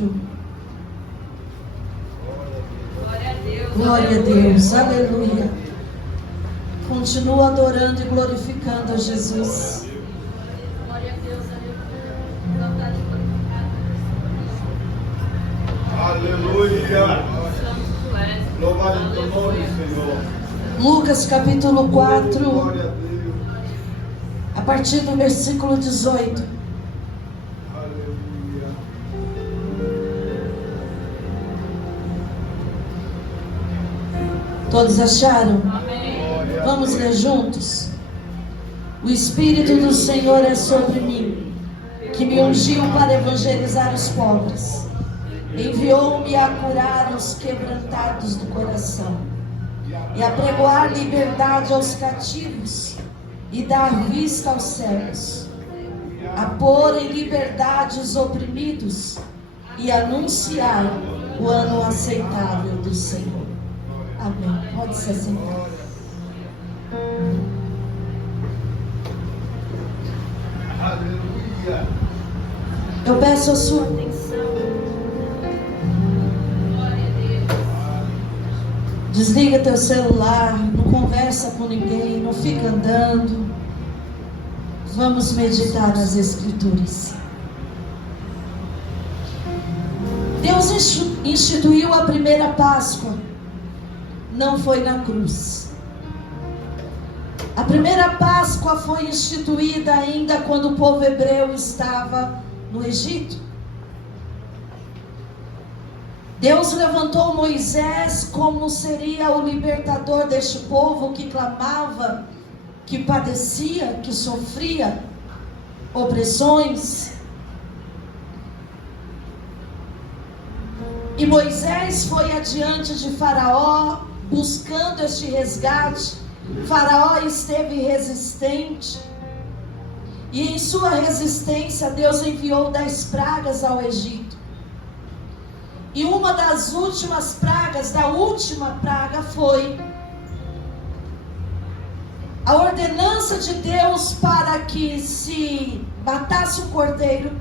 4. Glória a Deus, aleluia. Continua adorando e glorificando a Jesus. Glória a Deus, aleluia. Louvado o teu nome, Senhor. Lucas capítulo 4, Glória a Deus. a partir do versículo 18. Aleluia. Todos acharam? Amém. Vamos ler juntos? O Espírito do Senhor é sobre mim, que me ungiu para evangelizar os pobres. Enviou-me a curar os quebrantados do coração e a pregoar liberdade aos cativos e dar vista aos cegos, a pôr em liberdade os oprimidos e anunciar o ano aceitável do Senhor. Amém. Pode se assentar. Aleluia. Eu peço a sua atenção. Desliga teu celular, não conversa com ninguém, não fica andando. Vamos meditar nas Escrituras. Deus instituiu a primeira Páscoa. Não foi na cruz. A primeira Páscoa foi instituída ainda quando o povo hebreu estava no Egito. Deus levantou Moisés como seria o libertador deste povo que clamava, que padecia, que sofria opressões. E Moisés foi adiante de Faraó, buscando este resgate. Faraó esteve resistente, e em sua resistência Deus enviou 10 pragas ao Egito. E uma das últimas pragas, da última praga, foi a ordenança de Deus para que se matasse um cordeiro,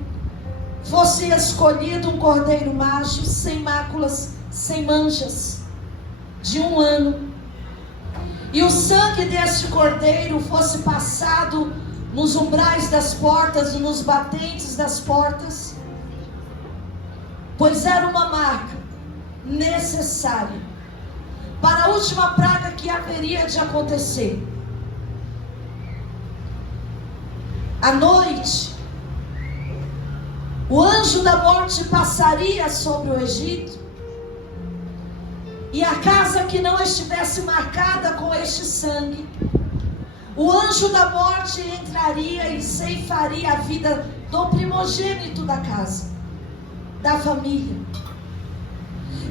fosse escolhido um cordeiro macho, sem máculas, sem manchas, de 1 ano. E o sangue deste cordeiro fosse passado nos umbrais das portas e nos batentes das portas, pois era uma marca necessária para a última praga que haveria de acontecer. À noite, o anjo da morte passaria sobre o Egito, e a casa que não estivesse marcada com este sangue, o anjo da morte entraria e ceifaria a vida do primogênito da casa, da família.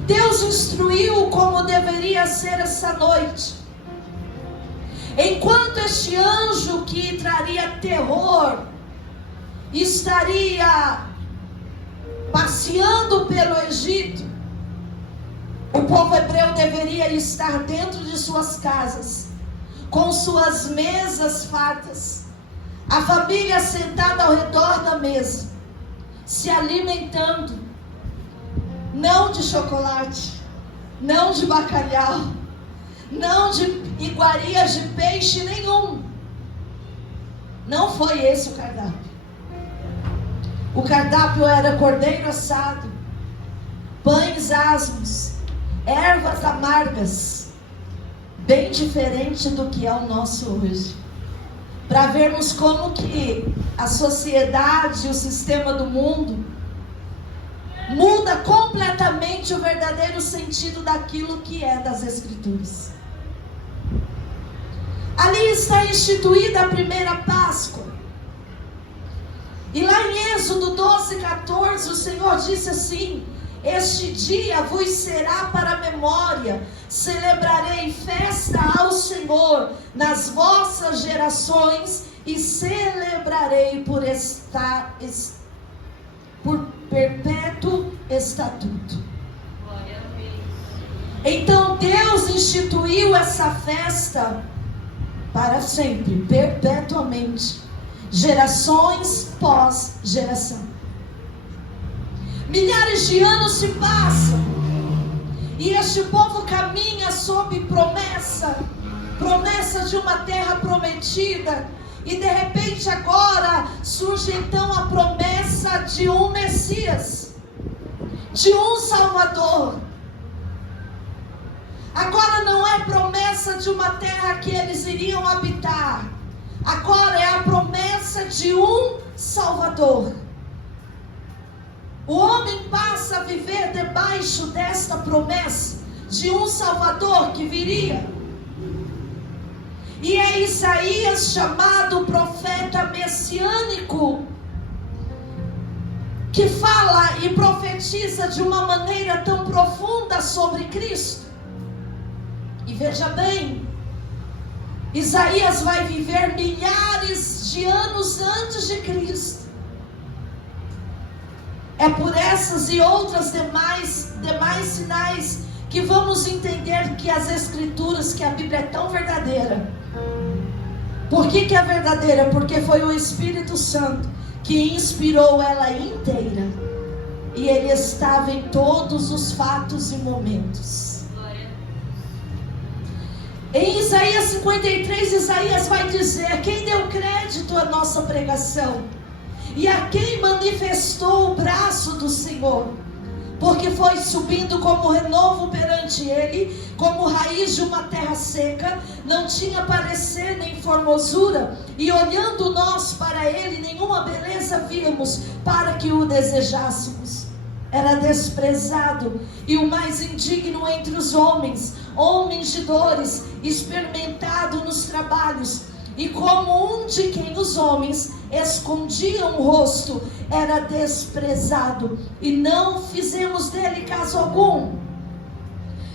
Deus instruiu como deveria ser essa noite. Enquanto este anjo que traria terror estaria passeando pelo Egito, o povo hebreu deveria estar dentro de suas casas, com suas mesas fartas, a família sentada ao redor da mesa, se alimentando, não de chocolate, não de bacalhau, não de iguarias de peixe nenhum. Não foi esse o cardápio. O cardápio era cordeiro assado, pães asmos, ervas amargas, bem diferente do que é o nosso hoje. Para vermos como que a sociedade, o sistema do mundo muda completamente o verdadeiro sentido daquilo que é das Escrituras. Ali está instituída a primeira Páscoa. E lá em Êxodo 12:14, o Senhor disse assim: este dia vos será para memória, celebrarei festa ao Senhor nas vossas gerações, e celebrarei por perpétuo estatuto. Então Deus instituiu essa festa para sempre, perpetuamente, gerações pós geração. Milhares de anos se passam, e este povo caminha sob promessa de uma terra prometida, e de repente agora surge então a promessa de um Messias, de um Salvador. Agora não é promessa de uma terra que eles iriam habitar, agora é a promessa de um Salvador. O homem passa a viver debaixo desta promessa de um Salvador que viria. E é Isaías, chamado profeta messiânico, que fala e profetiza de uma maneira tão profunda sobre Cristo. E veja bem, Isaías vai viver milhares de anos antes de Cristo. É por essas e outras demais sinais que vamos entender que as Escrituras, que a Bíblia é tão verdadeira. Por que é verdadeira? Porque foi o Espírito Santo que inspirou ela inteira. E ele estava em todos os fatos e momentos. Em Isaías 53, Isaías vai dizer: quem deu crédito à nossa pregação? E a quem manifestou o braço do Senhor? Porque foi subindo como renovo perante ele, como raiz de uma terra seca, não tinha parecer nem formosura, e olhando nós para ele, nenhuma beleza víamos, para que o desejássemos. Era desprezado, e o mais indigno entre os homens, homens de dores, experimentado nos trabalhos, e como um de quem os homens escondiam o rosto, era desprezado, e não fizemos dele caso algum.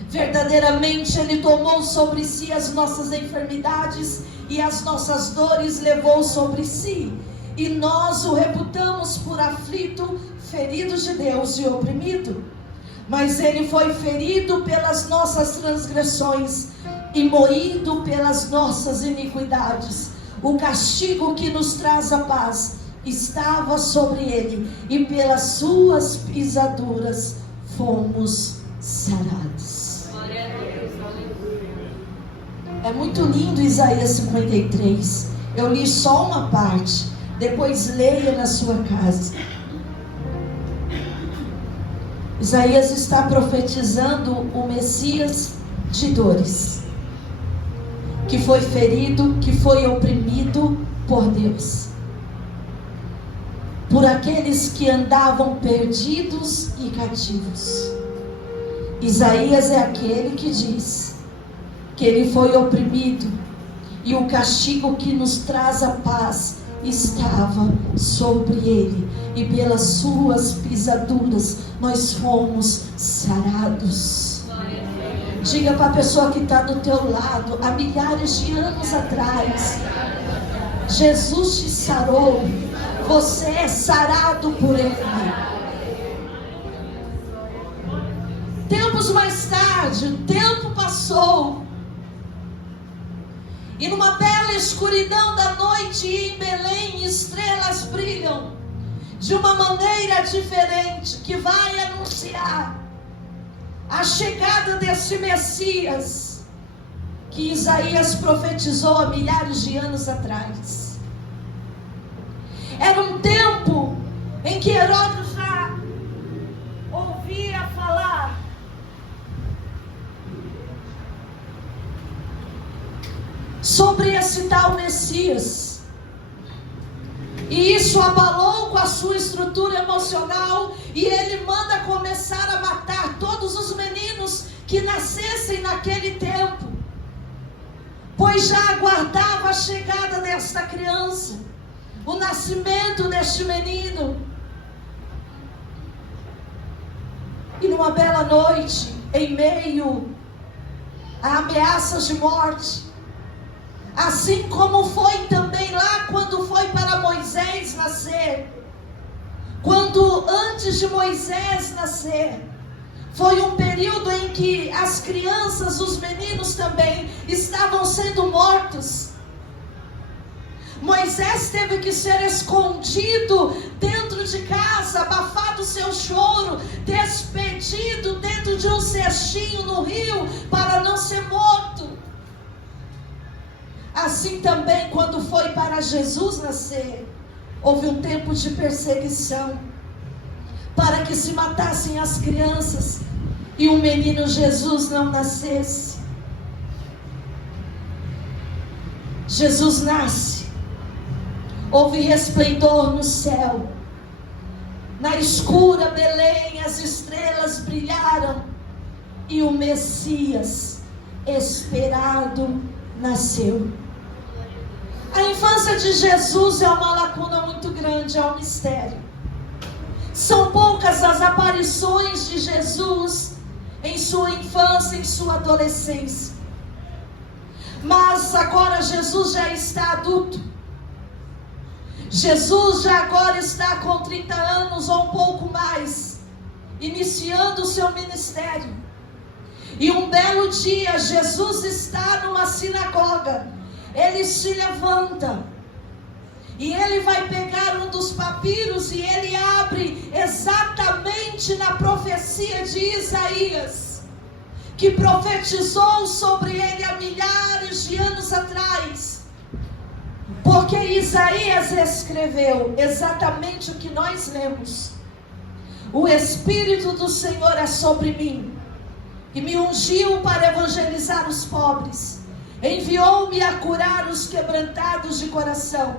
Verdadeiramente ele tomou sobre si as nossas enfermidades, e as nossas dores levou sobre si, e nós o reputamos por aflito, ferido de Deus e oprimido. Mas ele foi ferido pelas nossas transgressões e moído pelas nossas iniquidades. O castigo que nos traz a paz estava sobre ele, e pelas suas pisaduras fomos sarados. É muito lindo Isaías 53. Eu li só uma parte, depois leia na sua casa. Isaías está profetizando o Messias de dores, que foi ferido, que foi oprimido por Deus, por aqueles que andavam perdidos e cativos. Isaías é aquele que diz que ele foi oprimido, e o castigo que nos traz a paz estava sobre ele, e pelas suas pisaduras nós fomos sarados. Diga para a pessoa que está do teu lado: há milhares de anos atrás Jesus te sarou, você é sarado por ele. Tempos mais tarde, o tempo passou, e numa bela escuridão da noite, em Belém, estrelas brilham de uma maneira diferente, que vai anunciar a chegada desse Messias que Isaías profetizou há milhares de anos atrás. Era um tempo em que Herodes já ouvia falar sobre esse tal Messias, e isso abalou com a sua estrutura emocional, e ele manda começar a matar todos os meninos que nascessem naquele tempo, pois já aguardava a chegada desta criança, o nascimento deste menino. E numa bela noite, em meio a ameaças de morte, assim como foi também lá quando foi para Moisés nascer, quando antes de Moisés nascer, foi um período em que as crianças, os meninos também, estavam sendo mortos. Moisés teve que ser escondido dentro de casa, abafado o seu choro, despedido dentro de um cestinho no rio para não ser morto. Assim também, quando foi para Jesus nascer, houve um tempo de perseguição, para que se matassem as crianças e o menino Jesus não nascesse. Jesus nasce, houve resplendor no céu, na escura Belém as estrelas brilharam, e o Messias esperado nasceu. A infância de Jesus é uma lacuna muito grande, é um mistério. São poucas as aparições de Jesus em sua infância, em sua adolescência. Mas agora Jesus já está adulto. Jesus já agora está com 30 anos ou um pouco mais, iniciando o seu ministério. E um belo dia, Jesus está numa sinagoga. Ele se levanta e ele vai pegar um dos papiros e ele abre exatamente na profecia de Isaías, que profetizou sobre ele há milhares de anos atrás. Porque Isaías escreveu exatamente o que nós lemos: o Espírito do Senhor é sobre mim, e me ungiu para evangelizar os pobres, enviou-me a curar os quebrantados de coração,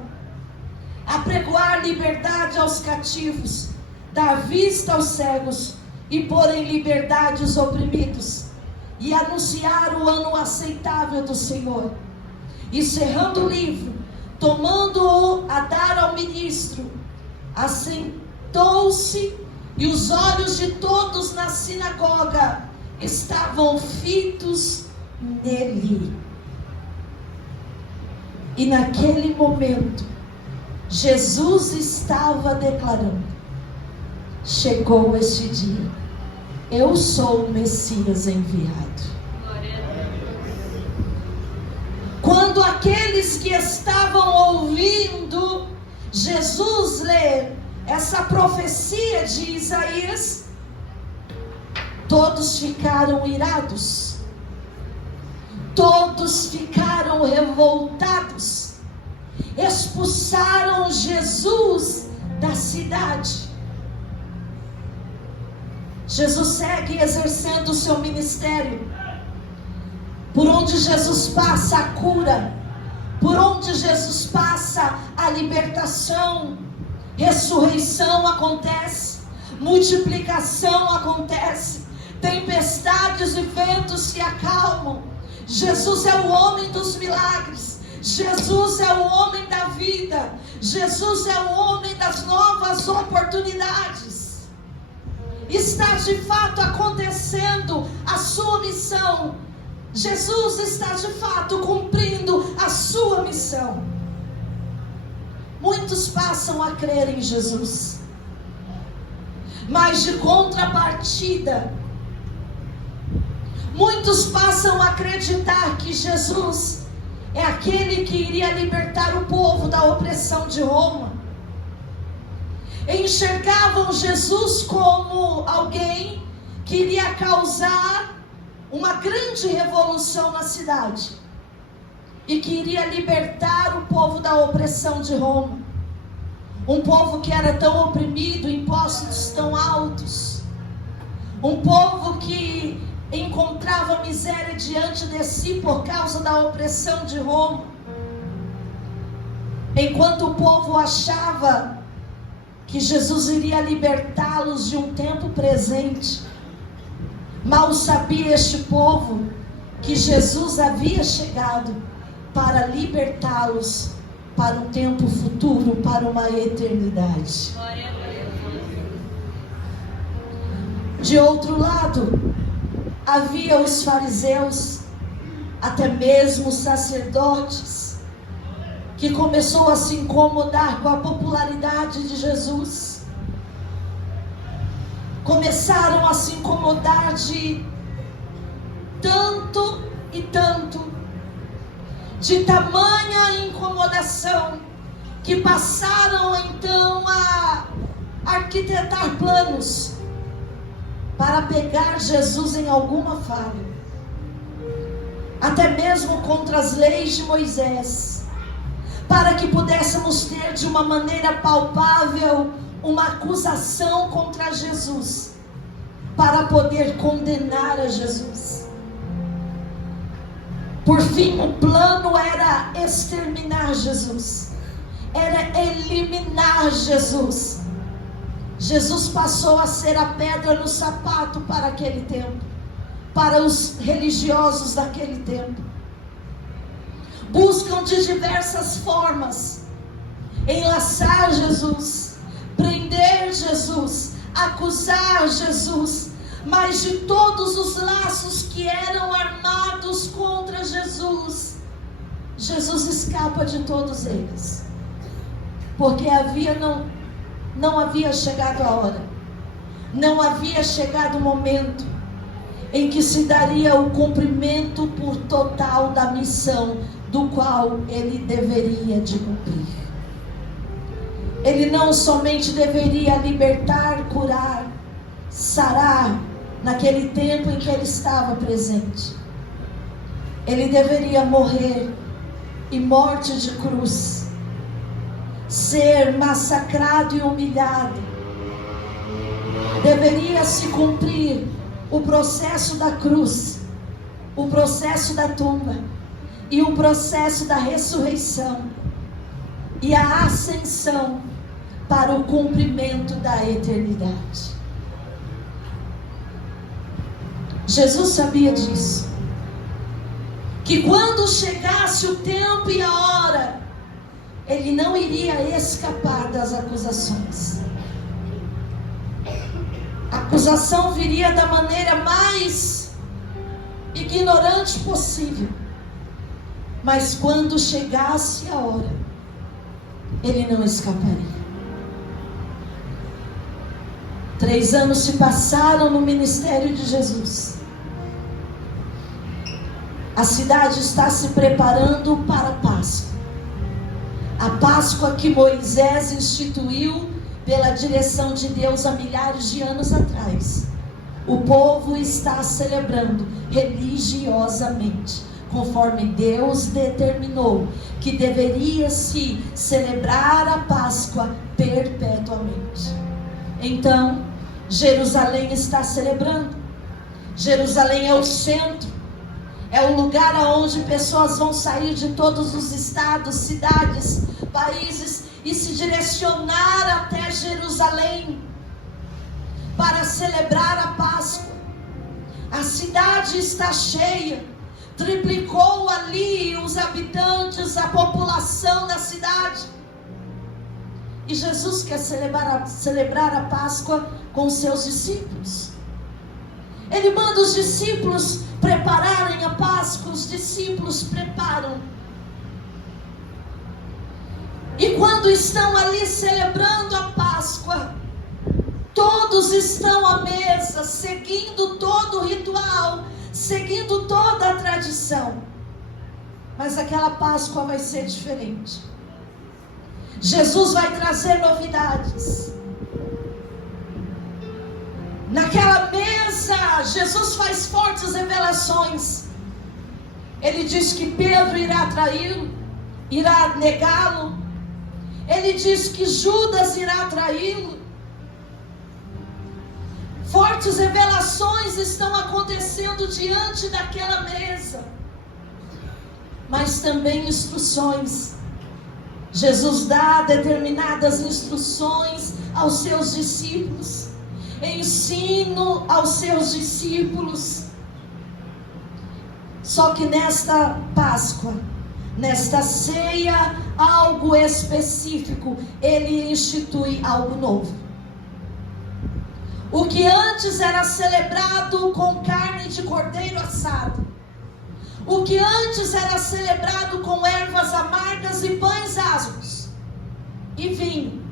a pregoar liberdade aos cativos, dar vista aos cegos e pôr em liberdade os oprimidos, e anunciar o ano aceitável do Senhor. E cerrando o livro, tomando-o a dar ao ministro, assentou-se, e os olhos de todos na sinagoga estavam fitos nele. E naquele momento, Jesus estava declarando: chegou este dia, eu sou o Messias enviado. Quando aqueles que estavam ouvindo Jesus ler essa profecia de Isaías, todos ficaram irados, todos ficaram revoltados, expulsaram Jesus da cidade. Jesus segue exercendo o seu ministério. Por onde Jesus passa a cura, por onde Jesus passa a libertação, ressurreição acontece, multiplicação acontece, tempestades e ventos se acalmam. Jesus é o homem dos milagres, Jesus é o homem da vida, Jesus é o homem das novas oportunidades. Está de fato acontecendo a sua missão. Jesus está de fato cumprindo a sua missão. Muitos passam a crer em Jesus, mas de contrapartida, muitos passam a acreditar que Jesus é aquele que iria libertar o povo da opressão de Roma. Enxergavam Jesus como alguém que iria causar uma grande revolução na cidade e que iria libertar o povo da opressão de Roma. Um povo que era tão oprimido, impostos tão altos, um povo que encontrava miséria diante de si por causa da opressão de Roma. Enquanto o povo achava que Jesus iria libertá-los de um tempo presente, mal sabia este povo que Jesus havia chegado para libertá-los para um tempo futuro, para uma eternidade. De outro lado, havia os fariseus, até mesmo os sacerdotes, que começou a se incomodar com a popularidade de Jesus. Começaram a se incomodar de tanto e tanto, de tamanha incomodação, que passaram então a arquitetar planos para pegar Jesus em alguma falha, até mesmo contra as leis de Moisés, para que pudéssemos ter de uma maneira palpável uma acusação contra Jesus, para poder condenar a Jesus. Por fim, o plano era exterminar Jesus, era eliminar Jesus. Jesus passou a ser a pedra no sapato para aquele tempo, para os religiosos daquele tempo. Buscam de diversas formas enlaçar Jesus, prender Jesus, acusar Jesus, mas de todos os laços que eram armados contra Jesus, Jesus escapa de todos eles, porque não havia chegado a hora, não havia chegado o momento em que se daria o cumprimento por total da missão do qual ele deveria de cumprir. Ele não somente deveria libertar, curar, sarar, naquele tempo em que ele estava presente. Ele deveria morrer, e morte de cruz, ser massacrado e humilhado. Deveria se cumprir o processo da cruz, o processo da tumba, e o processo da ressurreição, e a ascensão para o cumprimento da eternidade. Jesus sabia disso, que quando chegasse o tempo e a hora, ele não iria escapar das acusações. A acusação viria da maneira mais ignorante possível, mas quando chegasse a hora, ele não escaparia. 3 anos se passaram no ministério de Jesus. A cidade está se preparando para a Páscoa. A Páscoa que Moisés instituiu pela direção de Deus há milhares de anos atrás. O povo está celebrando religiosamente, conforme Deus determinou que deveria se celebrar a Páscoa perpetuamente. Então, Jerusalém está celebrando. Jerusalém é o centro, é o lugar aonde pessoas vão sair de todos os estados, cidades, países e se direcionar até Jerusalém para celebrar a Páscoa. A cidade está cheia, triplicou ali os habitantes, a população da cidade. E Jesus quer celebrar a Páscoa com seus discípulos. Ele manda os discípulos prepararem a Páscoa, os discípulos preparam. E quando estão ali celebrando a Páscoa, todos estão à mesa, seguindo todo o ritual, seguindo toda a tradição. Mas aquela Páscoa vai ser diferente. Jesus vai trazer novidades. Naquela mesa, Jesus faz fortes revelações. Ele diz que Pedro irá traí-lo, irá negá-lo. Ele diz que Judas irá traí-lo. Fortes revelações estão acontecendo diante daquela mesa, mas também instruções. Jesus dá determinadas instruções aos seus discípulos, ensino aos seus discípulos. Só que nesta Páscoa, nesta ceia, algo específico, ele institui algo novo. O que antes era celebrado com carne de cordeiro assado, o que antes era celebrado com ervas amargas e pães asmos e vinho,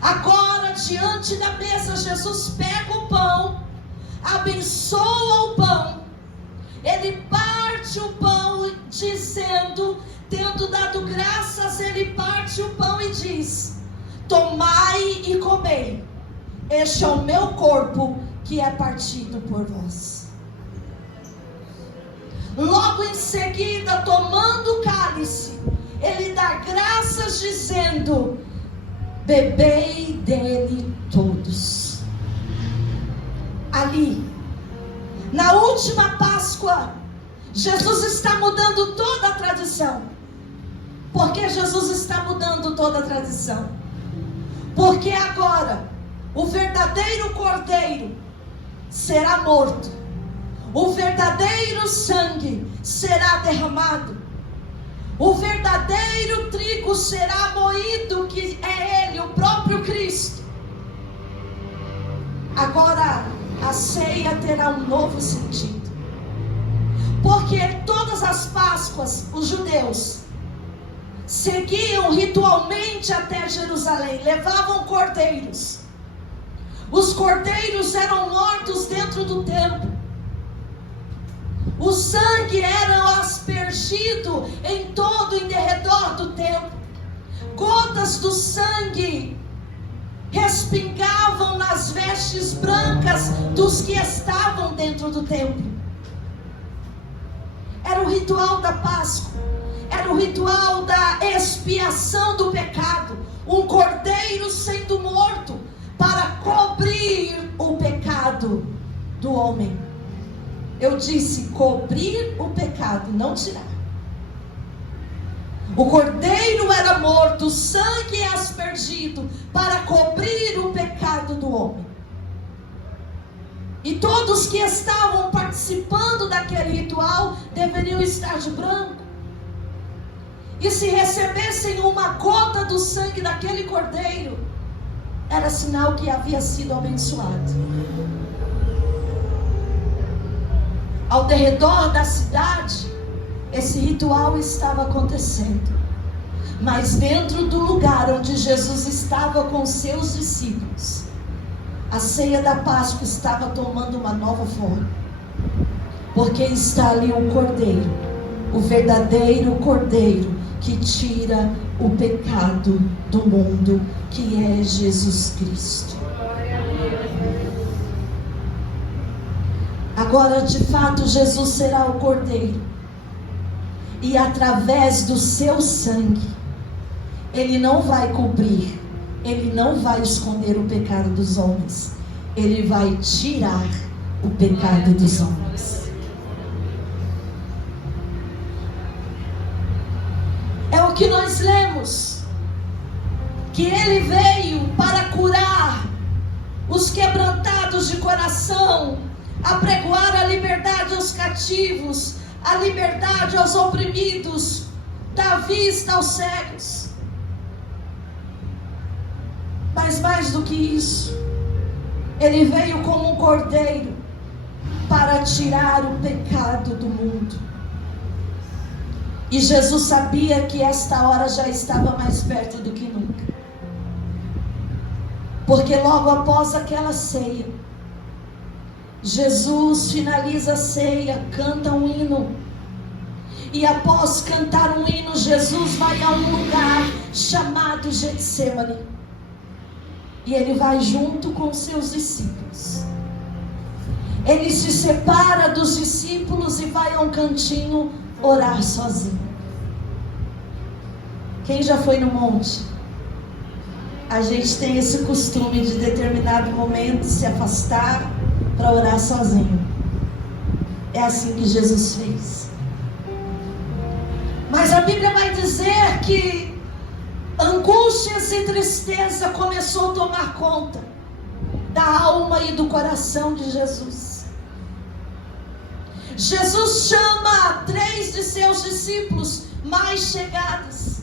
agora diante da mesa, Jesus pega o pão, abençoa o pão, ele parte o pão dizendo, tendo dado graças, ele parte o pão e diz: tomai e comei, este é o meu corpo que é partido por vós. Logo em seguida, tomando o cálice, ele dá graças dizendo: bebei dele todos. Ali, na última Páscoa, Jesus está mudando toda a tradição. Por que Jesus está mudando toda a tradição? Porque agora o verdadeiro cordeiro será morto, o verdadeiro sangue será derramado, o verdadeiro trigo será moído, que é ele, o próprio Cristo. Agora a ceia terá um novo sentido, porque todas as Páscoas os judeus seguiam ritualmente até Jerusalém, levavam cordeiros. Os cordeiros eram mortos dentro do templo. O sangue era aspergido em todo e em derredor do templo. Gotas do sangue respingavam nas vestes brancas dos que estavam dentro do templo. Era o ritual da Páscoa. Era o ritual da expiação do pecado. Um cordeiro sendo morto para cobrir o pecado do homem. Eu disse cobrir o pecado, não tirar. O cordeiro era morto, o sangue aspergido para cobrir o pecado do homem. E todos que estavam participando daquele ritual deveriam estar de branco. E se recebessem uma gota do sangue daquele cordeiro, era sinal que havia sido abençoado. Ao derredor da cidade, esse ritual estava acontecendo. Mas dentro do lugar onde Jesus estava com seus discípulos, a ceia da Páscoa estava tomando uma nova forma. Porque está ali o cordeiro, o verdadeiro cordeiro, que tira o pecado do mundo, que é Jesus Cristo. Agora, de fato, Jesus será o cordeiro, e através do seu sangue, ele não vai cobrir, ele não vai esconder o pecado dos homens, ele vai tirar o pecado dos homens. É o que nós lemos, que ele veio para curar os quebrantados de coração, apregoar a liberdade aos cativos, a liberdade aos oprimidos, dar vista aos cegos. Mas mais do que isso, ele veio como um cordeiro para tirar o pecado do mundo. E Jesus sabia que esta hora já estava mais perto do que nunca. Porque logo após aquela ceia, Jesus finaliza a ceia, canta um hino. E após cantar um hino, Jesus vai a um lugar chamado Getsemane. E ele vai junto com seus discípulos. Ele se separa dos discípulos e vai a um cantinho orar sozinho. Quem já foi no monte? A gente tem esse costume de determinado momento se afastar para orar sozinho. É assim que Jesus fez. Mas a Bíblia vai dizer que angústias e tristeza começou a tomar conta da alma e do coração de Jesus. Jesus chama 3 de seus discípulos mais chegados,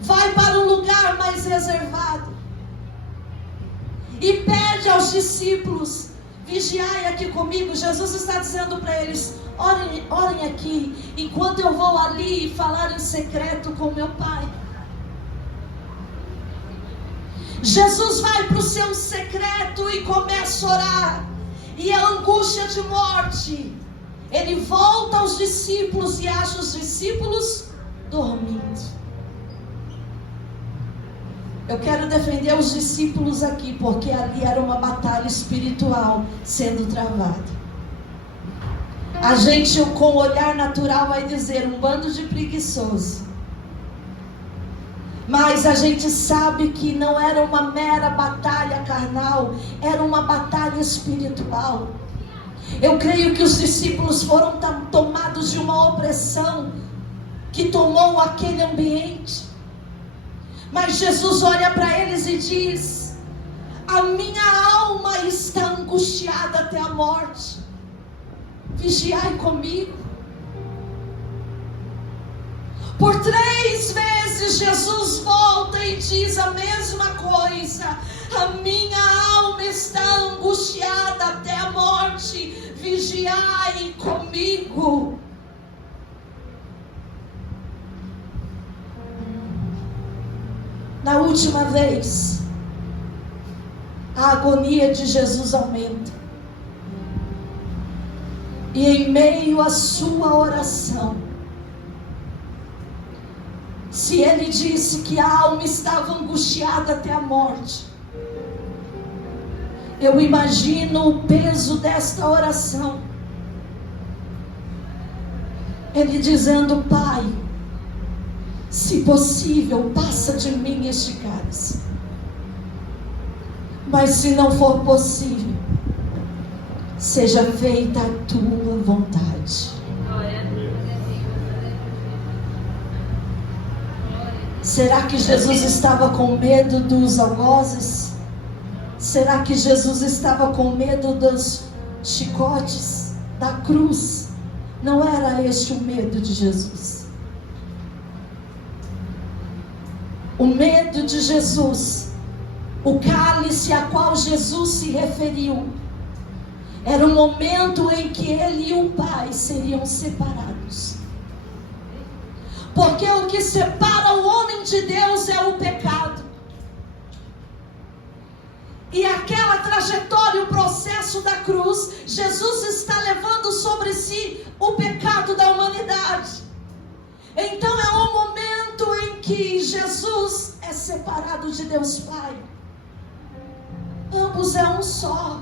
vai para um lugar mais reservado e pede aos discípulos: vigiai aqui comigo. Jesus está dizendo para eles: orem aqui, enquanto eu vou ali falar em secreto com meu Pai. Jesus vai para o seu secreto e começa a orar. E a angústia de morte, ele volta aos discípulos e acha os discípulos dormindo. Eu quero defender os discípulos aqui, porque ali era uma batalha espiritual sendo travada. A gente, com o olhar natural, vai dizer um bando de preguiçoso. Mas a gente sabe que não era uma mera batalha carnal, era uma batalha espiritual. Eu creio que os discípulos foram tomados de uma opressão que tomou aquele ambiente. Mas Jesus olha para eles e diz: a minha alma está angustiada até a morte. Vigiai comigo. Por 3 vezes Jesus volta e diz a mesma coisa: a minha alma está angustiada até a morte. Vigiai comigo. Na última vez, a agonia de Jesus aumenta. E em meio à sua oração, se ele disse que a alma estava angustiada até a morte, eu imagino o peso desta oração. Ele dizendo: Pai, se possível, passa de mim este cálice. Mas se não for possível, seja feita a tua vontade. Será que Jesus estava com medo dos algozes? Será que Jesus estava com medo dos chicotes, da cruz? Não era este o medo de Jesus. O medo de Jesus, o cálice a qual Jesus se referiu, era o momento em que ele e o Pai seriam separados. Porque o que separa o homem de Deus é o pecado. E aquela trajetória, o processo da cruz, Jesus está levando sobre si o pecado da humanidade. Então é o momento em que Jesus é separado de Deus Pai. Ambos é um só.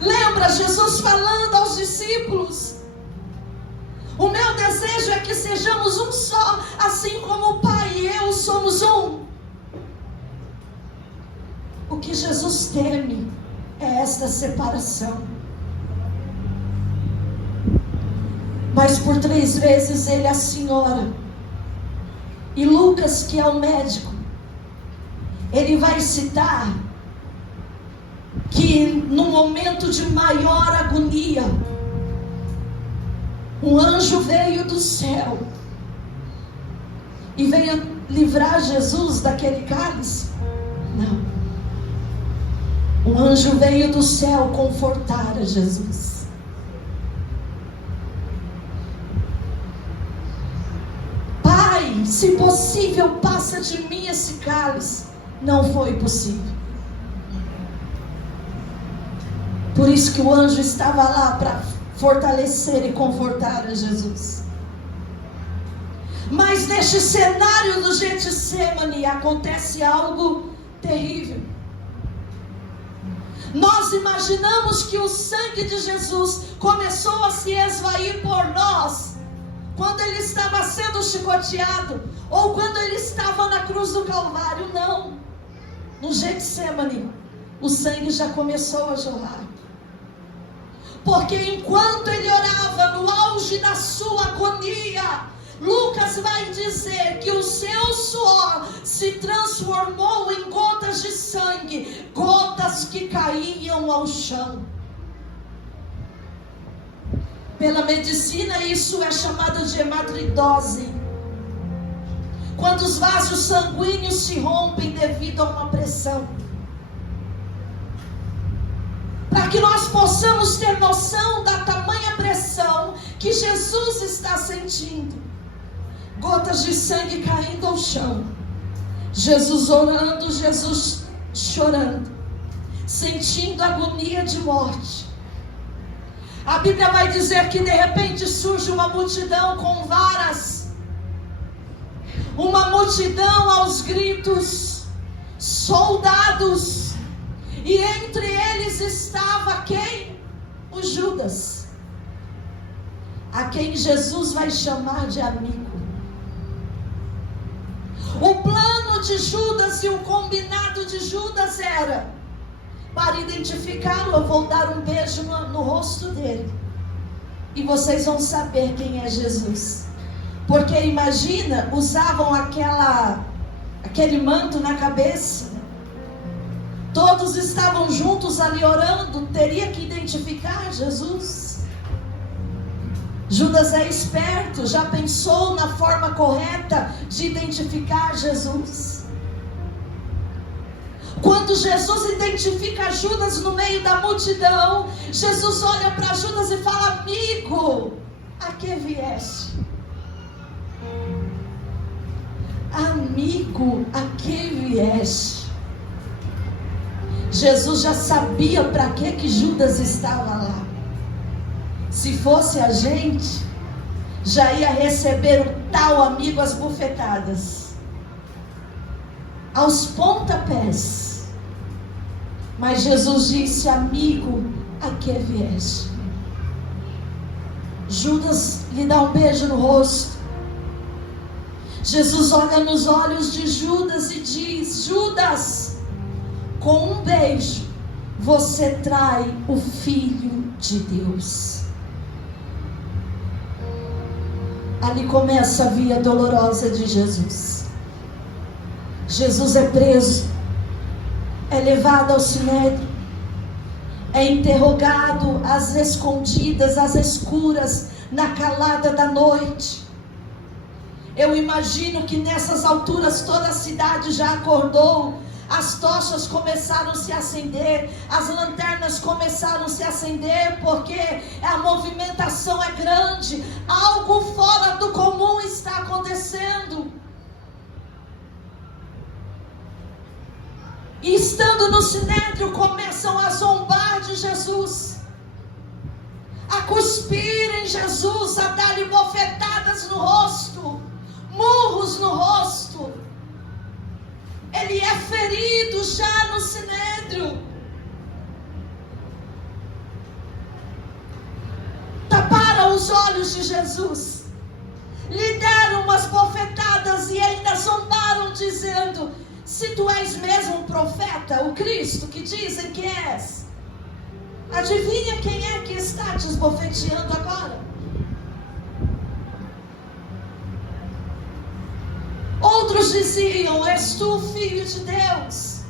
Lembra Jesus falando aos discípulos: o meu desejo é que sejamos um só, assim como o Pai e eu somos um. O que Jesus teme é esta separação. Mas por 3 vezes ele assim ora. E Lucas, que é o médico, ele vai citar que no momento de maior agonia, um anjo veio do céu e veio livrar Jesus daquele cálice? Não. O anjo veio do céu confortar a Jesus. Pai, se possível, passa de mim esse cálice. Não foi possível. Por isso que o anjo estava lá para fortalecer e confortar a Jesus. Mas neste cenário do Getsemane acontece algo terrível. Nós imaginamos que o sangue de Jesus começou a se esvair por nós quando ele estava sendo chicoteado, ou quando ele estava na cruz do Calvário. Não. No Getsemane, o sangue já começou a jorrar. Porque enquanto ele orava no auge da sua agonia, Lucas vai dizer que o seu suor se transformou em gotas de sangue, gotas que caíam ao chão. Pela medicina, isso é chamado de hematidose. Quando os vasos sanguíneos se rompem devido a uma pressão. Para que nós possamos ter noção da tamanha pressão que Jesus está sentindo. Gotas de sangue caindo ao chão. Jesus orando, Jesus chorando, sentindo agonia de morte. A Bíblia vai dizer que de repente surge uma multidão com varas. uma multidão aos gritos, soldados, e entre eles estava quem? O Judas, a quem Jesus vai chamar de amigo. O plano de Judas e o combinado de Judas era: para identificá-lo, eu vou dar um beijo no rosto dele, e vocês vão saber quem é Jesus. Porque imagina, usavam aquele manto na cabeça, todos estavam juntos ali orando, teria que identificar Jesus. Judas é esperto, já pensou na forma correta de identificar Jesus. Quando Jesus identifica Judas no meio da multidão, Jesus olha para Judas e fala: amigo, a que vieste? Amigo, a que vieste? Jesus já sabia para que Judas estava lá. Se fosse a gente, já ia receber o tal amigo às bufetadas, aos pontapés. Mas Jesus disse: amigo, a que vieste? Judas lhe dá um beijo no rosto. Jesus olha nos olhos de Judas e diz: Judas, com um beijo você trai o Filho de Deus. Ali começa a via dolorosa de Jesus. Jesus é preso, é levado ao sinédrio, é interrogado às escondidas, às escuras, na calada da noite. Eu imagino que nessas alturas toda a cidade já acordou, as tochas começaram a se acender, as lanternas começaram a se acender, porque a movimentação é grande, algo fora do comum está acontecendo. E estando no sinédrio, começam a zombar de Jesus, a cuspir em Jesus, a dar-lhe bofetadas no rosto, murros no rosto. Ele é ferido já no sinédrio. Taparam os olhos de Jesus, lhe deram umas bofetadas e ainda zombaram, dizendo: se tu és mesmo um profeta, o Cristo que dizem que és, adivinha quem é que está te esbofeteando agora? Outros diziam: és tu filho de Deus?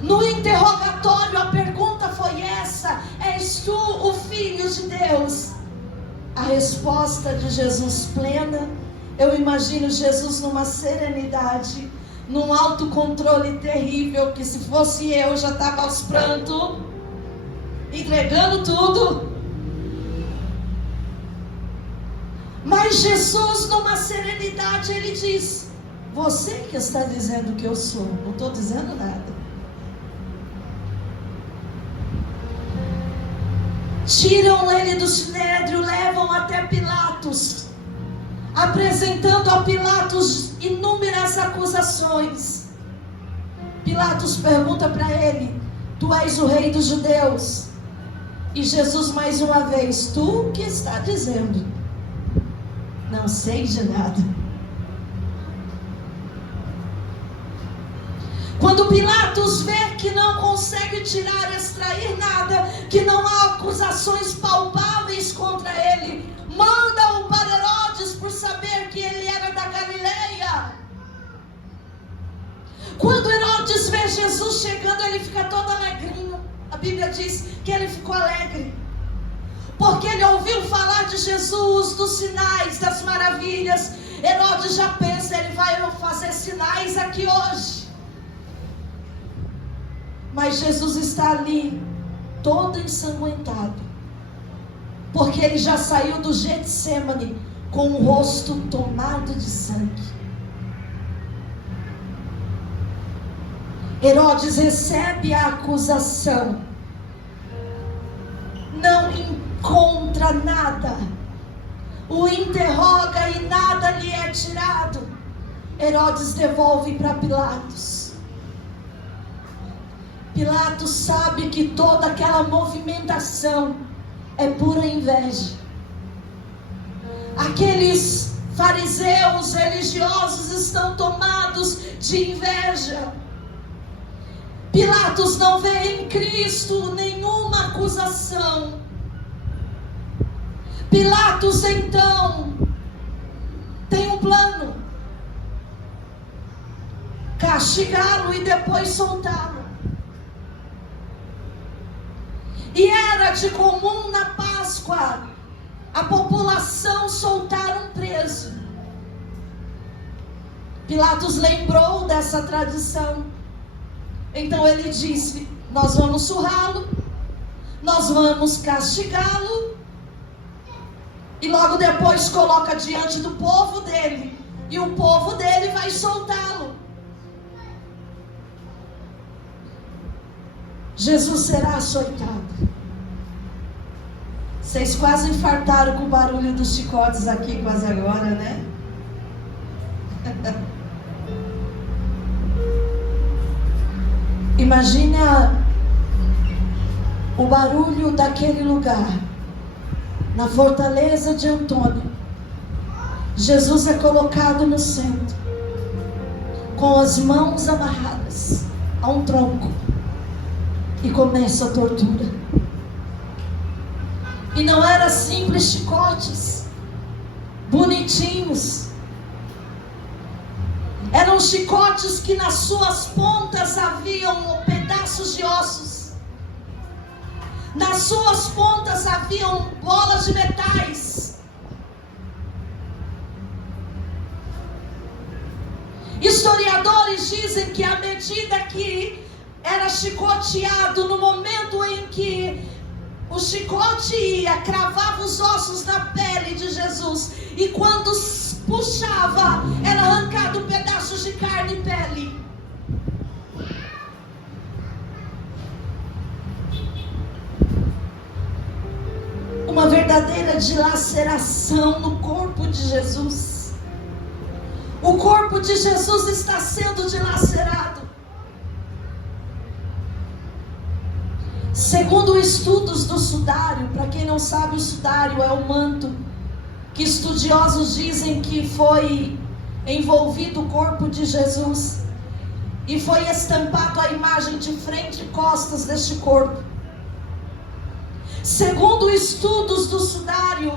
No interrogatório a pergunta foi essa: és tu o filho de Deus? A resposta de Jesus plena, eu imagino Jesus numa serenidade, num autocontrole terrível, que se fosse eu já estava aos prantos, entregando tudo. Mas Jesus numa serenidade, ele diz: você que está dizendo que eu sou, não estou dizendo nada. Tiram ele do sinédrio, levam até Pilatos, apresentando a Pilatos inúmeras acusações. Pilatos pergunta para ele: tu és o rei dos judeus? E Jesus mais uma vez: tu que está dizendo? Não sei de nada. Quando Pilatos vê que não consegue tirar, extrair nada, que não há acusações palpáveis contra ele, manda-o para Herodes por saber que ele era da Galileia. Quando Herodes vê Jesus chegando, ele fica todo alegrinho. A Bíblia diz que ele ficou alegre, porque ele ouviu falar de Jesus, dos sinais, das maravilhas. Herodes já pensa: ele vai fazer sinais aqui hoje. Mas Jesus está ali, todo ensanguentado, porque ele já saiu do Getsêmani com o rosto tomado de sangue. Herodes recebe a acusação, não encontra nada, o interroga e nada lhe é tirado. Herodes devolve para Pilatos. Pilatos sabe que toda aquela movimentação é pura inveja. Aqueles fariseus religiosos estão tomados de inveja. Pilatos não vê em Cristo nenhuma acusação. Pilatos então tem um plano: castigá-lo e depois soltá-lo. E era de comum na Páscoa a população soltar um preso. Pilatos lembrou dessa tradição. Então ele disse: nós vamos surrá-lo, nós vamos castigá-lo, e logo depois coloca diante do povo dele, e o povo dele vai soltá-lo. Jesus será açoitado. Vocês quase infartaram com o barulho dos chicotes aqui quase agora, né? Imagina o barulho daquele lugar, na fortaleza de Antônio. Jesus é colocado no centro, com as mãos amarradas a um tronco, e começa a tortura. E não eram simples chicotes, bonitinhos. Eram chicotes que nas suas pontas haviam pedaços de ossos. Nas suas pontas haviam bolas de metais. Historiadores dizem que à medida que era chicoteado, no momento em que o chicote ia, cravava os ossos na pele de Jesus, e quando puxava, era arrancado pedaços de carne e pele. Uma verdadeira dilaceração no corpo de Jesus. O corpo de Jesus está sendo dilacerado. Segundo estudos do sudário, para quem não sabe, o sudário é o manto que estudiosos dizem que foi envolvido o corpo de Jesus e foi estampado a imagem de frente e costas deste corpo. Segundo estudos do sudário,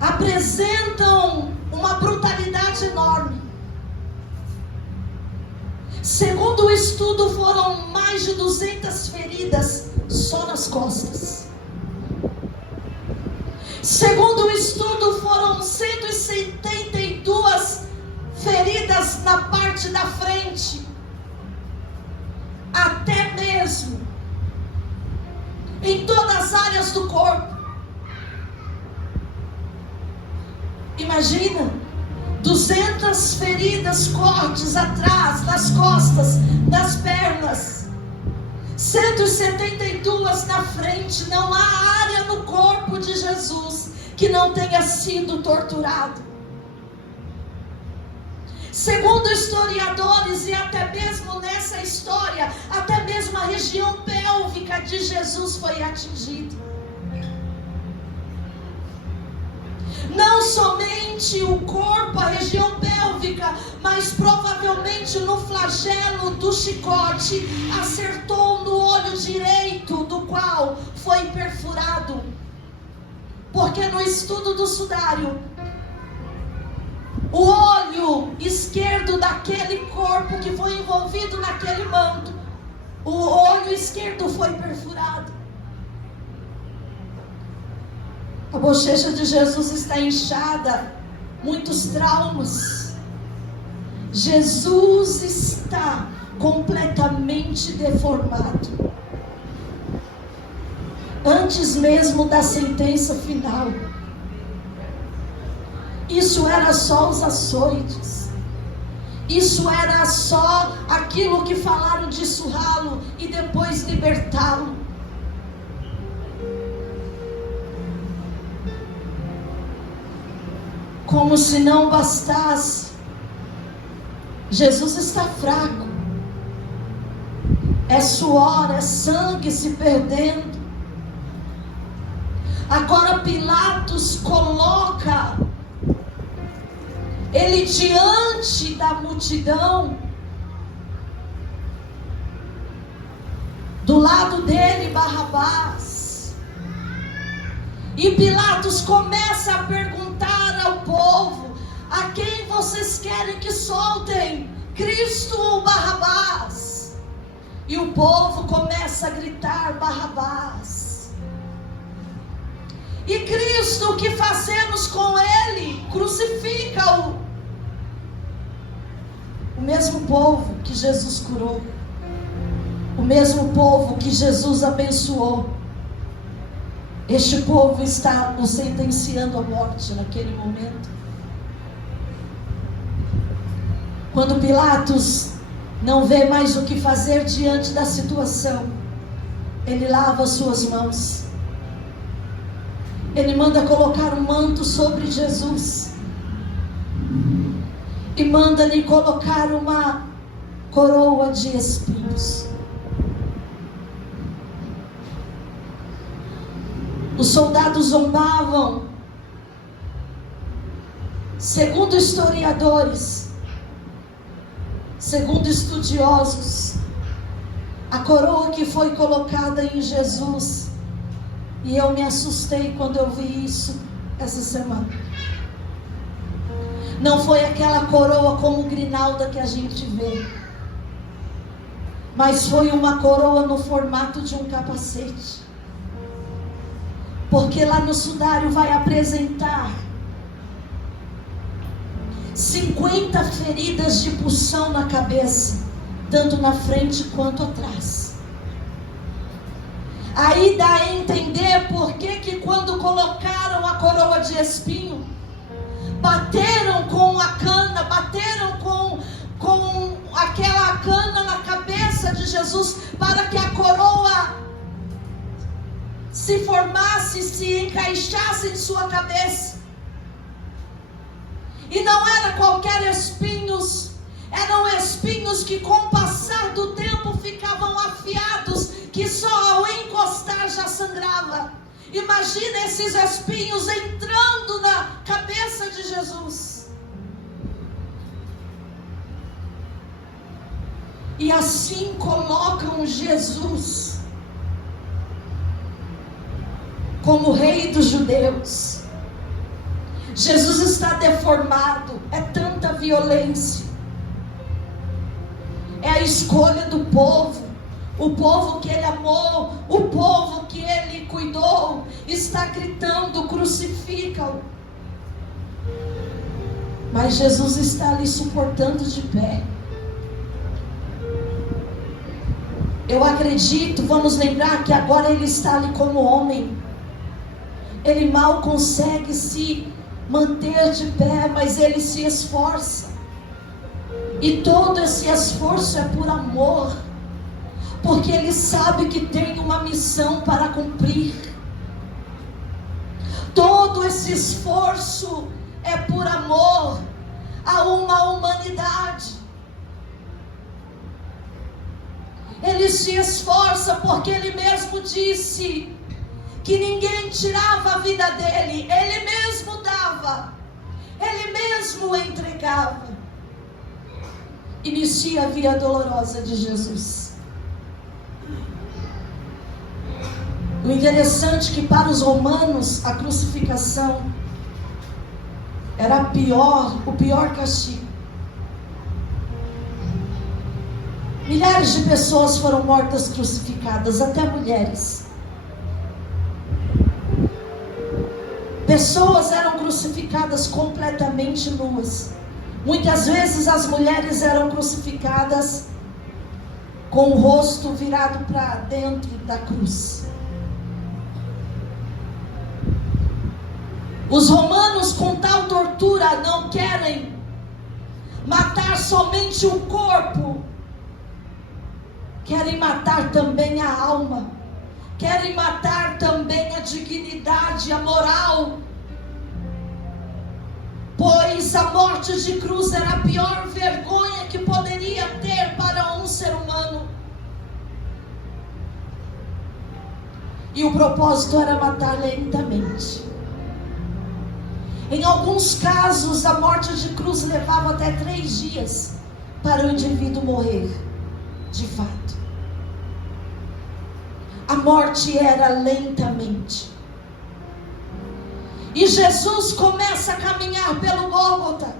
apresentam uma brutalidade enorme. Segundo o estudo, foram mais de 200 feridas só nas costas. Segundo o estudo, foram 172 feridas na parte da frente. Até mesmo em todas as áreas do corpo. Imagina, 200 feridas, cortes atrás, nas costas, nas pernas, 172 na frente. Não há área no corpo de Jesus que não tenha sido torturado. Segundo historiadores, e até mesmo nessa história, até mesmo a região pélvica de Jesus foi atingida. Não somente o corpo, a região pélvica, mas provavelmente no flagelo do chicote acertou no olho direito, do qual foi perfurado. Porque no estudo do sudário, o olho esquerdo daquele corpo que foi envolvido naquele manto, o olho esquerdo foi perfurado. A bochecha de Jesus está inchada, muitos traumas. Jesus está completamente deformado. Antes mesmo da sentença final. Isso era só os açoites. Isso era só aquilo que falaram de surrá-lo e depois libertá-lo. Como se não bastasse, Jesus está fraco. É suor, é sangue se perdendo. Agora Pilatos coloca ele diante da multidão. Do lado dele, Barrabás. E Pilatos começa a perguntar ao povo: a quem vocês querem que soltem? Cristo ou Barrabás? E o povo começa a gritar: Barrabás. E Cristo, o que fazemos com ele? Crucifica-o. O mesmo povo que Jesus curou, o mesmo povo que Jesus abençoou, este povo está o sentenciando à morte naquele momento. Quando Pilatos não vê mais o que fazer diante da situação, ele lava suas mãos. Ele manda colocar um manto sobre Jesus e manda-lhe colocar uma coroa de espinhos. Os soldados zombavam. Segundo historiadores, segundo estudiosos, a coroa que foi colocada em Jesus, e eu me assustei quando eu vi isso essa semana, não foi aquela coroa como grinalda que a gente vê, mas foi uma coroa no formato de um capacete. Porque lá no sudário vai apresentar 50 feridas de punção na cabeça, tanto na frente quanto atrás. Aí dá a entender por que quando colocaram a coroa de espinho, bateram com a cana, bateram com aquela cana na cabeça de Jesus, para que a coroa se formasse, se encaixasse em sua cabeça. E não era qualquer espinhos, eram espinhos que com o passar do tempo ficavam afiados, que só ao encostar já sangrava. Imagina esses espinhos entrando na cabeça de Jesus. E assim colocam Jesus como rei dos judeus. Jesus está deformado, é tanta violência. É a escolha do povo. O povo que ele amou, o povo que ele cuidou, está gritando: crucifica-o. Mas Jesus está ali suportando de pé. Eu acredito, vamos lembrar que agora ele está ali como homem. Ele mal consegue se manter de pé, mas ele se esforça. E todo esse esforço é por amor, porque ele sabe que tem uma missão para cumprir. Todo esse esforço é por amor a uma humanidade. Ele se esforça porque ele mesmo disse que ninguém tirava a vida dele, ele mesmo dava, ele mesmo entregava. Inicia a via dolorosa de Jesus. O interessante é que para os romanos a crucificação era o pior castigo. Milhares de pessoas foram mortas crucificadas, até mulheres. Pessoas eram crucificadas completamente nuas. Muitas vezes as mulheres eram crucificadas com o rosto virado para dentro da cruz. Os romanos, com tal tortura, não querem matar somente o corpo, querem matar também a alma, querem matar também a dignidade, a moral. Por eles, a morte de cruz era a pior vergonha que poderia ter para um ser humano. E o propósito era matar lentamente. Em alguns casos, a morte de cruz levava até 3 dias para o indivíduo morrer, de fato. A morte era lentamente. E Jesus começa a caminhar pelo Gólgota,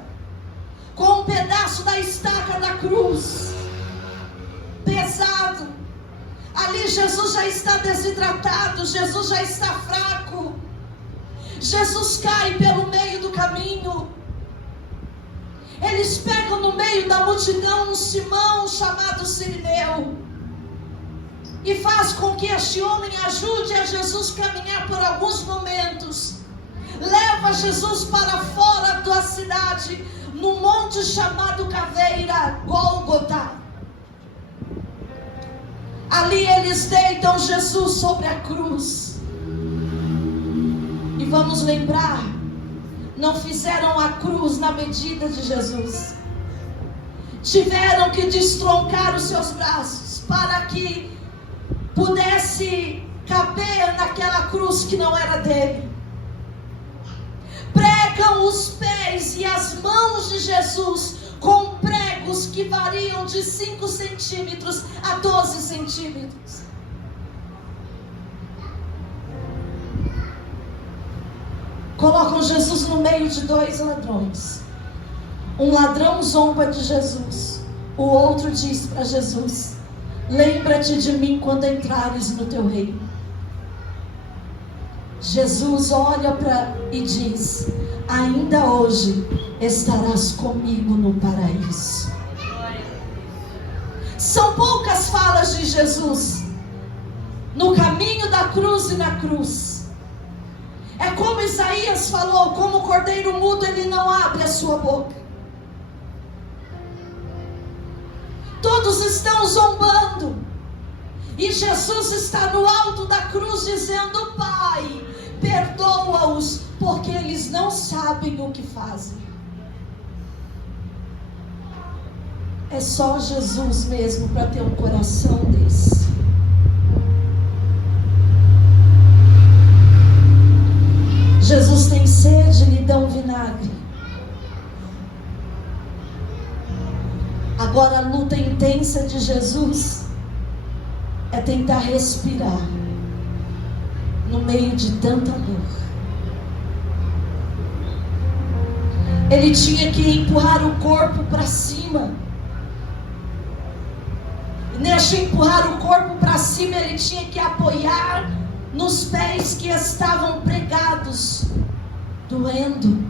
com um pedaço da estaca da cruz, pesado. Ali Jesus já está desidratado, Jesus já está fraco. Jesus cai pelo meio do caminho. Eles pegam no meio da multidão um Simão chamado Cirineu, e faz com que este homem ajude a Jesus caminhar por alguns momentos. Leva Jesus para fora da cidade, num monte chamado Caveira, Gólgota. Ali eles deitam Jesus sobre a cruz. E vamos lembrar, não fizeram a cruz na medida de Jesus. Tiveram que destroncar os seus braços para que pudesse caber naquela cruz que não era dele. Pregam os pés e as mãos de Jesus com pregos que variam de 5 centímetros a 12 centímetros. Colocam Jesus no meio de 2 ladrões. Um ladrão zomba de Jesus, o outro diz para Jesus: lembra-te de mim quando entrares no teu reino. Jesus olha e diz: ainda hoje estarás comigo no paraíso. São poucas falas de Jesus no caminho da cruz e na cruz. É como Isaías falou: como o cordeiro mudo, ele não abre a sua boca. Todos estão zombando, e Jesus está no alto da cruz dizendo: Pai, perdoa-os, porque eles não sabem o que fazem. É só Jesus mesmo para ter um coração desse. Jesus tem sede, lhe dão vinagre. Agora a luta intensa de Jesus é tentar respirar no meio de tanta dor. Ele tinha que empurrar o corpo para cima. E nesse empurrar o corpo para cima, ele tinha que apoiar nos pés que estavam pregados, doendo.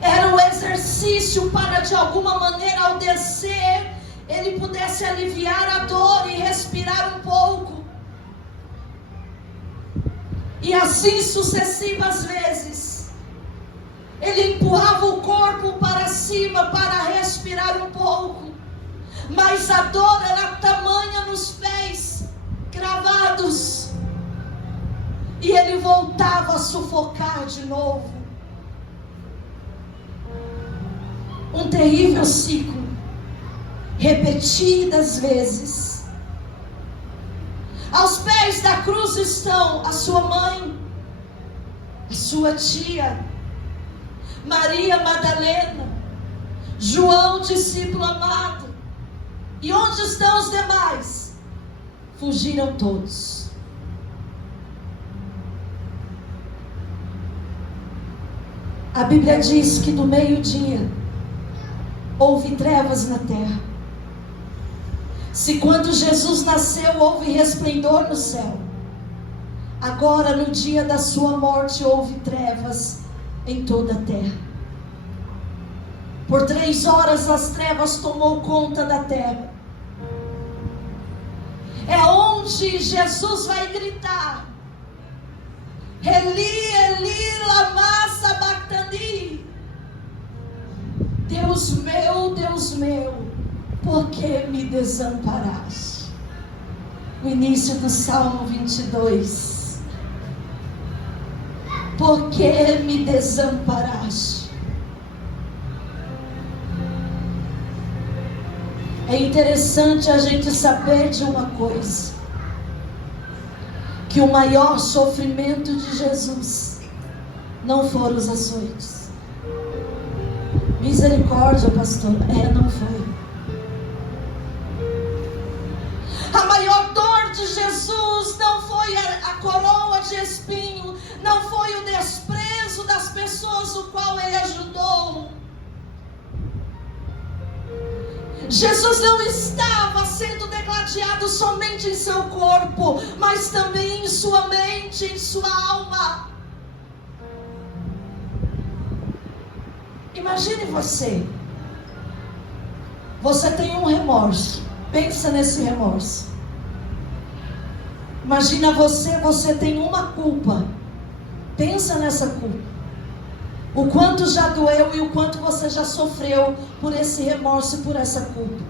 Era um exercício para, de alguma maneira, ao descer, ele pudesse aliviar a dor e respirar um pouco. E assim sucessivas vezes, ele empurrava o corpo para cima para respirar um pouco. Mas a dor era tamanha nos pés cravados, e ele voltava a sufocar de novo. Um terrível ciclo, repetidas vezes. Aos pés da cruz estão a sua mãe, a sua tia, Maria Madalena, João, discípulo amado. E onde estão os demais? Fugiram todos. A Bíblia diz que no meio-dia houve trevas na terra. Se quando Jesus nasceu houve resplendor no céu, agora no dia da sua morte houve trevas em toda a terra. Por 3 horas as trevas tomou conta da terra. É onde Jesus vai gritar: Eli, Eli, lama sabachthani. Deus meu, por que me desamparaste? O início do Salmo 22. Por que me desamparaste? É interessante a gente saber de uma coisa, que o maior sofrimento de Jesus não foram os açoites. Misericórdia, pastor. Não foi. A maior dor de Jesus não foi a coroa de espinho, não foi o desprezo das pessoas o qual ele ajudou. Jesus não estava sendo degladiado somente em seu corpo, mas também em sua mente, em sua alma. Imagine você. Você tem um remorso. Pensa nesse remorso. Imagina você tem uma culpa. Pensa nessa culpa. O quanto já doeu e o quanto você já sofreu por esse remorso e por essa culpa.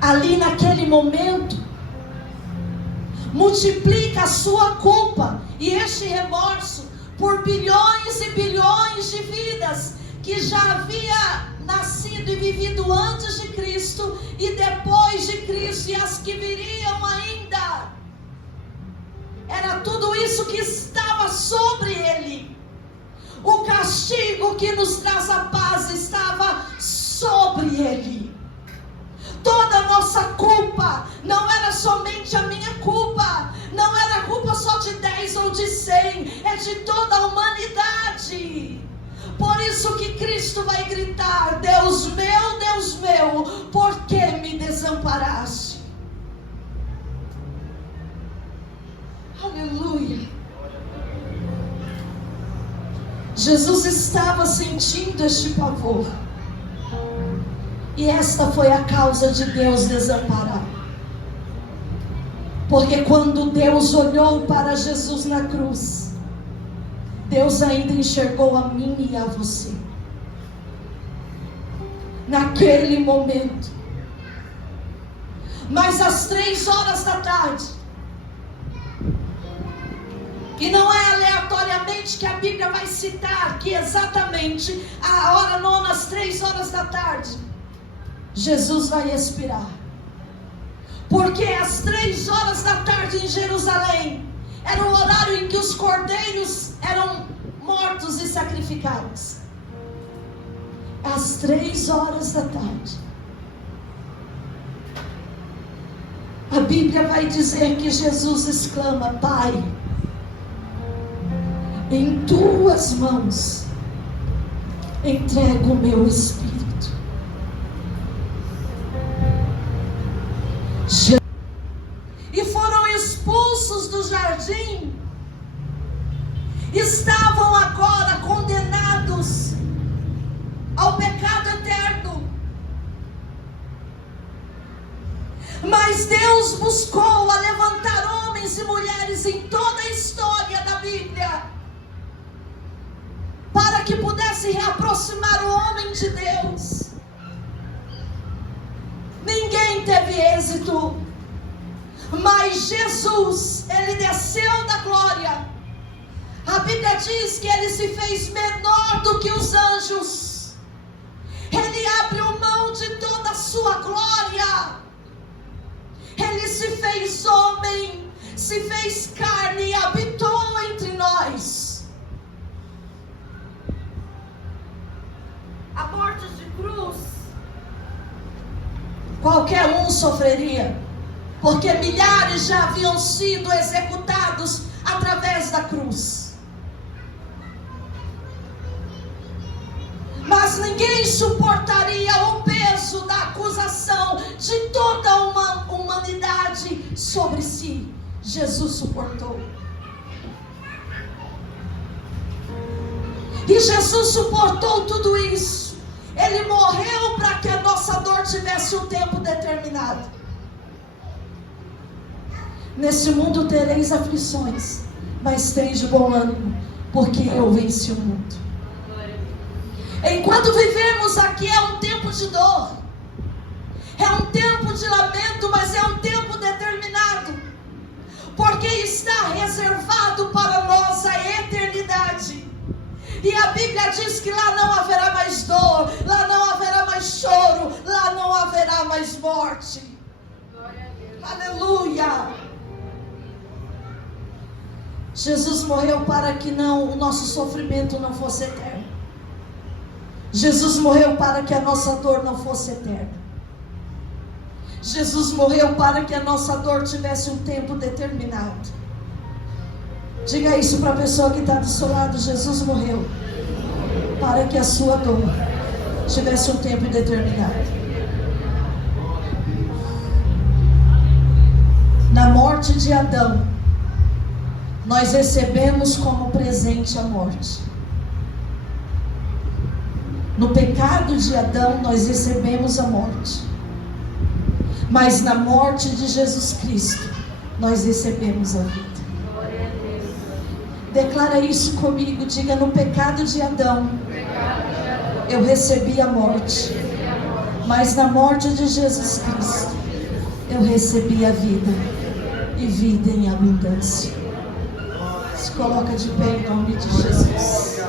Ali naquele momento, multiplica a sua culpa e este remorso por bilhões e bilhões de vidas que já havia nascido e vivido antes de Cristo e depois de Cristo, e as que viriam ainda. Era tudo isso que estava sobre ele. O castigo que nos traz a paz estava sobre ele. Toda a nossa culpa não era somente a minha culpa, não era culpa só de 10 ou de 100, é de toda a humanidade. Por isso que Cristo vai gritar: Deus meu, por que me desamparaste? Aleluia. Jesus estava sentindo este pavor. E esta foi a causa de Deus desamparar. Porque quando Deus olhou para Jesus na cruz, Deus ainda enxergou a mim e a você. Naquele momento. Mas às 3 horas da tarde, e não é aleatoriamente que a Bíblia vai citar que exatamente a hora nona, às 3 horas da tarde, Jesus vai expirar. Porque às 3 horas da tarde em Jerusalém era o horário em que os cordeiros eram mortos e sacrificados. Às 3 horas da tarde, a Bíblia vai dizer que Jesus exclama: Pai, em tuas mãos entrego o meu espírito. E foram expulsos do jardim. Estavam agora condenados ao pecado eterno. Mas Deus buscou a levantar homens e mulheres em toda a história da Bíblia, para que pudesse reaproximar o homem de Deus. Ninguém teve êxito, mas Jesus, ele desceu da glória. A Bíblia diz que ele se fez menor do que os anjos. Ele abriu mão de toda a sua glória. Ele se fez homem, se fez carne e habitou entre nós. A morte de cruz, qualquer um sofreria, porque milhares já haviam sido executados através da cruz. Mas ninguém suportaria o peso da acusação de toda a humanidade sobre si. Jesus suportou. E Jesus suportou tudo isso. Ele morreu para que a nossa dor tivesse um tempo determinado. Nesse mundo tereis aflições, mas tens de bom ânimo, porque eu venci o mundo. Enquanto vivemos aqui é um tempo de dor, é um tempo de lamento, mas é um tempo determinado, porque está reservado para nós a eternidade. E a Bíblia diz que lá não haverá mais dor, lá não haverá mais choro, lá não haverá mais morte. Aleluia! Jesus morreu para que o nosso sofrimento não fosse eterno. Jesus morreu para que a nossa dor não fosse eterna. Jesus morreu para que a nossa dor tivesse um tempo determinado. Diga isso para a pessoa que está do seu lado. Jesus morreu para que a sua dor tivesse um tempo determinado. Na morte de Adão, nós recebemos como presente a morte. No pecado de Adão, nós recebemos a morte. Mas na morte de Jesus Cristo, nós recebemos a vida. Declara isso comigo. Diga: no pecado de Adão, eu recebi a morte. Mas na morte de Jesus Cristo, eu recebi a vida. E vida em abundância. Se coloca de pé em nome de Jesus.